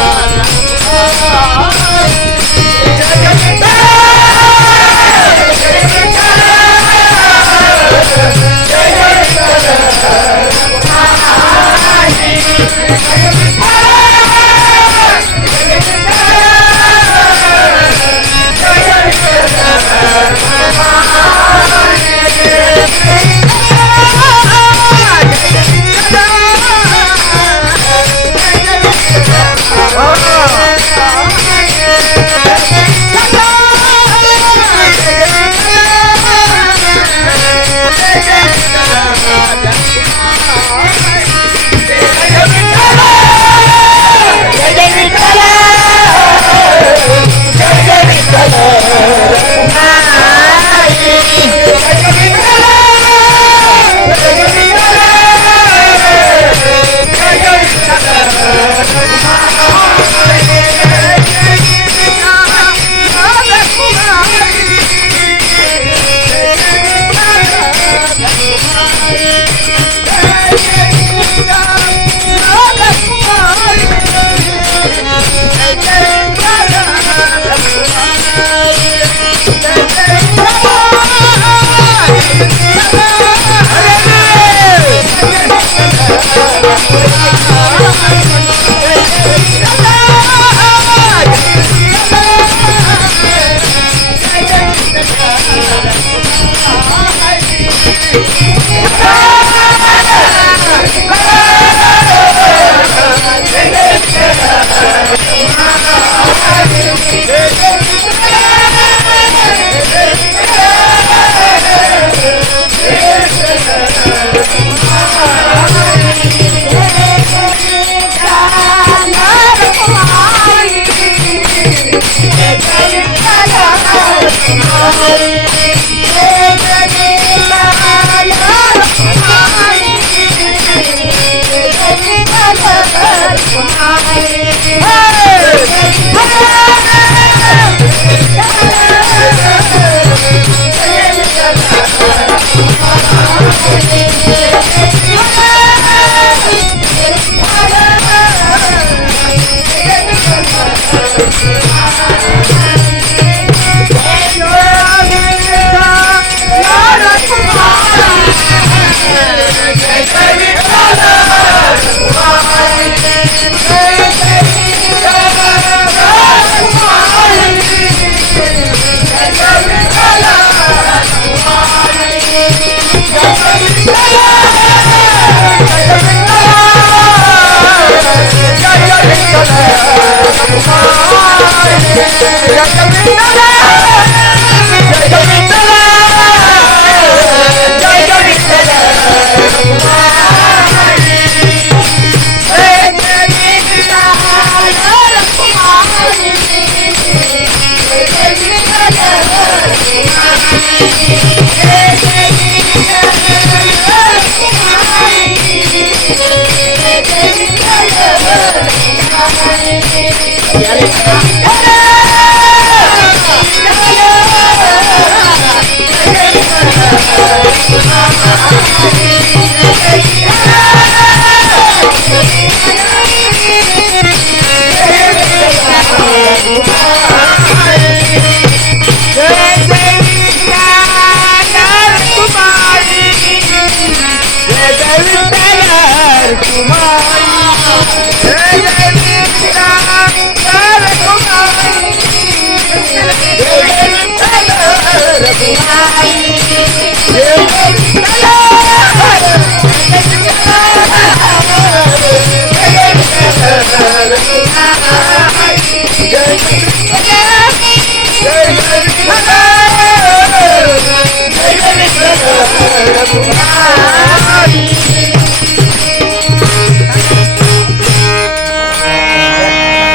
Lord Hey,